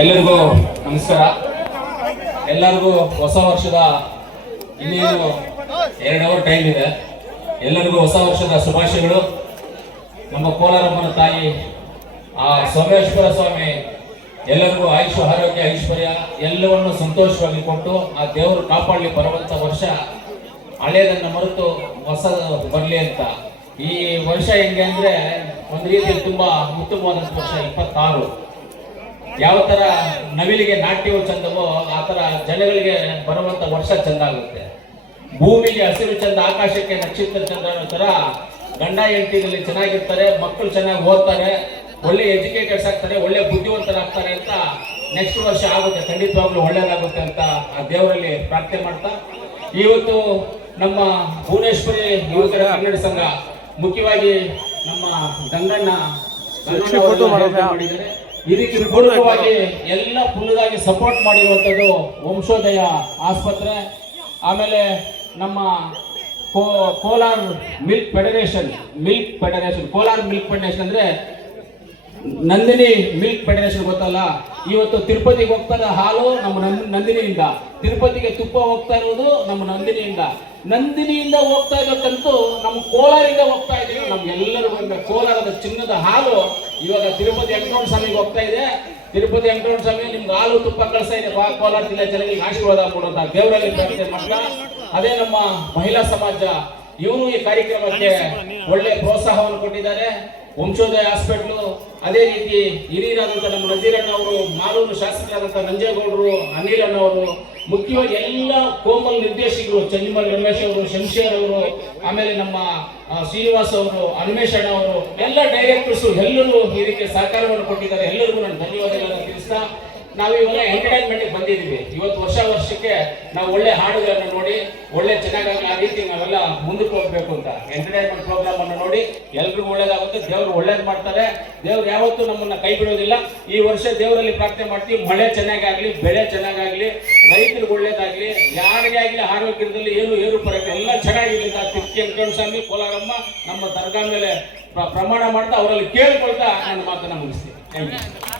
ಎಲ್ಲರಿಗೂ ನಮಸ್ಕಾರ. ಎಲ್ಲರಿಗೂ ಹೊಸ ವರ್ಷದ ಇನ್ನೇನು ಎರಡು ಅವರ್ ಟೈಮ್ ಇದೆ. ಎಲ್ಲರಿಗೂ ಹೊಸ ವರ್ಷದ ಶುಭಾಶಯಗಳು. ನಮ್ಮ ಕೋಲಾರಮ್ಮನ ತಾಯಿ, ಆ ಸೋಮೇಶ್ವರ ಸ್ವಾಮಿ, ಎಲ್ಲರಿಗೂ ಆಯುಷ್, ಆರೋಗ್ಯ, ಐಶ್ವರ್ಯ ಎಲ್ಲವನ್ನು ಸಂತೋಷವಾಗಿ ಕೊಟ್ಟು ಆ ದೇವರು ಕಾಪಾಡಲಿ ಬರುವಂತ ವರ್ಷ ಹಳೆಯದನ್ನು ಮರೆತು ಹೊಸ ಬರಲಿ ಅಂತ. ಈ ವರ್ಷ ಹೆಂಗೆ ಅಂದರೆ ಒಂದು ರೀತಿಯಲ್ಲಿ ತುಂಬಾ ಉತ್ತಮವಾದಂಥ ವರ್ಷ ಇಪ್ಪತ್ತಾರು. ಯಾವ ತರ ನವಿಲಿಗೆ ನಾಟ್ಯವು ಚಂದವೋ ಆ ತರ ಜನಗಳಿಗೆ ಬರುವಂತ ವರ್ಷ ಚಂದ ಆಗುತ್ತೆ ಭೂಮಿಗೆ ಹಸಿರು ಚಂದ ಆಕಾಶಕ್ಕೆ ನಕ್ಷತ್ರ ಚಂದ ಅನ್ನೋ ತರ ಗಂಡ ಹೆಂಡತಿನಲ್ಲಿ ಚೆನ್ನಾಗಿರ್ತಾರೆ ಮಕ್ಕಳು ಚೆನ್ನಾಗಿ ಓದ್ತಾರೆ ಒಳ್ಳೆ ಎಜುಕೇಟರ್ಸ್ ಆಗ್ತಾರೆ ಒಳ್ಳೆ ಬುದ್ಧಿವಂತರಾಗ್ತಾರೆ ಅಂತ ನೆಕ್ಸ್ಟ್ ವರ್ಷ ಆಗುತ್ತೆ. ಖಂಡಿತವಾಗ್ಲೂ ಒಳ್ಳೇದಾಗುತ್ತೆ ಅಂತ ಆ ದೇವರಲ್ಲಿ ಪ್ರಾರ್ಥನೆ ಮಾಡ್ತಾ. ಇವತ್ತು ನಮ್ಮ ಭುವನೇಶ್ವರಿ ಯುವಕರ ಕನ್ನಡ ಸಂಘ ಮುಖ್ಯವಾಗಿ ನಮ್ಮ ಗಂಗಣ್ಣ ಮಾಡಿದ್ದಾರೆ. ಇದಕ್ಕೆ ಪೂರ್ವಕವಾಗಿ ಎಲ್ಲ ಫುಲ್ಲಾಗಿ ಸಪೋರ್ಟ್ ಮಾಡಿರುವಂಥದ್ದು ವಂಶೋದಯ ಆಸ್ಪತ್ರೆ, ಆಮೇಲೆ ನಮ್ಮ ಕೋ- Kolar milk federation milk federation Kolar milk federation ಅಂದ್ರೆ ನಂದಿನಿ ಮಿಲ್ಕ್ ಫೆಡರೇಷನ್ ಗೊತ್ತಲ್ಲ? ಇವತ್ತು ತಿರುಪತಿಗೆ ಹೋಗ್ತಾ ಇರೋ ಹಾಲು ನಮ್ಮ ನಂದಿನಿಯಿಂದ. ತಿರುಪತಿಗೆ ತುಪ್ಪ ಹೋಗ್ತಾ ಇರೋದು ನಮ್ಮ ನಂದಿನಿಯಿಂದ. ನಂದಿನಿಯಿಂದ ಹೋಗ್ತಾ ಇರೋಕ್ಕಂತೂ ನಮ್ಮ ಕೋಲಾರಿಂದ ಹೋಗ್ತಾ ಇದೀವಿ ನಮ್ಗೆಲ್ಲರಿಗೂ ಒಂದು ಕೋಲಾರದ ಚಿನ್ನದ ಹಾಲು ಇವಾಗ ತಿರುಪತಿ ವೆಂಕಟರಮಣ ಸ್ವಾಮಿಗೆ ಹೋಗ್ತಾ ಇದೆ. ತಿರುಪತಿ ವೆಂಕಟರಮಣ ಸ್ವಾಮಿ ನಿಮ್ಗೆ ಹಾಲು ತುಪ್ಪ ಕಳಿಸ್ತಾ ಇದೆ. ಕೋಲಾರ ಜಿಲ್ಲೆ ಜನರಿಗೆ ಆಶೀರ್ವಾದ ಕೊಡುವಂತ ದೇವರಲ್ಲಿ ಪ್ರಾರ್ಥನೆ ಅದೇ ನಮ್ಮ ಮಹಿಳಾ ಸಮಾಜ, ಇವನು ಈ ಕಾರ್ಯಕ್ರಮಕ್ಕೆ ಒಳ್ಳೆ ಪ್ರೋತ್ಸಾಹವನ್ನು ಕೊಟ್ಟಿದ್ದಾರೆ. ವಂಶೋದಯ ಹಾಸ್ಪಿಟ್ಲು, ಅದೇ ರೀತಿ ಹಿರಿಯರಾದಂಥ ನಮ್ಮ ನಜೀರಣ್ಣ ಅವರು, ಮಾಲೂರು ಶಾಸಕರಾದಂಥ ನಂಜೇಗೌಡರು ಅನಿಲ್ ಅಣ್ಣವರು ಮುಖ್ಯವಾಗಿ ಎಲ್ಲ ಕೋಮಲ್ ನಿರ್ದೇಶಕರು, ಚಂದಿಮಲ್ ರಮೇಶ್ ಅವರು, ಶಂಶೇರ್ ಅವರು, ಆಮೇಲೆ ನಮ್ಮ ಶ್ರೀನಿವಾಸ್ ಅವರು ಅಣ್ಣ ಅವರು, ಎಲ್ಲ ಡೈರೆಕ್ಟರ್ಸ್ ಎಲ್ಲರೂ ಇದಕ್ಕೆ ಸಹಕಾರವನ್ನು ಕೊಟ್ಟಿದ್ದಾರೆ. ಎಲ್ಲರಿಗೂ ನಾನು ಧನ್ಯವಾದಗಳನ್ನು ತಿಳಿಸ್ತಾ ನಾವು ಇವಾಗ ಎಂಟರ್ಟೈನ್ಮೆಂಟ್ ಬಂದಿದ್ದೀವಿ. ಇವತ್ತು ವರ್ಷ ವರ್ಷಕ್ಕೆ ನಾವು ಒಳ್ಳೆ ಹಾಡುಗಳನ್ನು ನೋಡಿ, ಒಳ್ಳೆ ಚೆನ್ನಾಗಿ ಆ ರೀತಿ ನಾವೆಲ್ಲ ಮುಂದಕ್ಕೆ ಹೋಗ್ಬೇಕು ಅಂತ. ಎಂಟರ್ಟೈನ್ಮೆಂಟ್ ಪ್ರೋಗ್ರಾಮ್ ಅನ್ನು ನೋಡಿ, ಎಲ್ರಿಗೂ ಒಳ್ಳೇದಾಗುತ್ತೆ. ದೇವರು ಒಳ್ಳೇದು ಮಾಡ್ತಾರೆ. ದೇವ್ರು ಯಾವತ್ತೂ ನಮ್ಮನ್ನ ಕೈ ಬಿಡೋದಿಲ್ಲ. ಈ ವರ್ಷ ದೇವರಲ್ಲಿ ಪ್ರಾರ್ಥನೆ ಮಾಡ್ತೀವಿ, ಮಳೆ ಚೆನ್ನಾಗಾಗ್ಲಿ, ಬೆಳೆ ಚೆನ್ನಾಗಾಗಲಿ, ರೈತರಿಗೆ ಒಳ್ಳೇದಾಗಲಿ, ಯಾರಿಗೆ ಆಗಲಿ ಆರೋಗ್ಯದಲ್ಲಿ ಏನು ಏರು ಪರಕ್ಕೆ ಎಲ್ಲ ಚೆನ್ನಾಗಿರಲಿ ಅಂತ ತಿರುಗಿ ವೆಂಕಟರಮಣ ಸ್ವಾಮಿ ಕೋಲಾರಮ್ಮ ನಮ್ಮ ದರ್ಗಾ ಮೇಲೆ ಪ್ರಮಾಣ ಮಾಡ್ತಾ ಅವರಲ್ಲಿ ಕೇಳ್ಕೊಳ್ತಾ ನನ್ನ ಮಾತನ್ನು ಮುಗಿಸ್ತೀನಿ. Thank you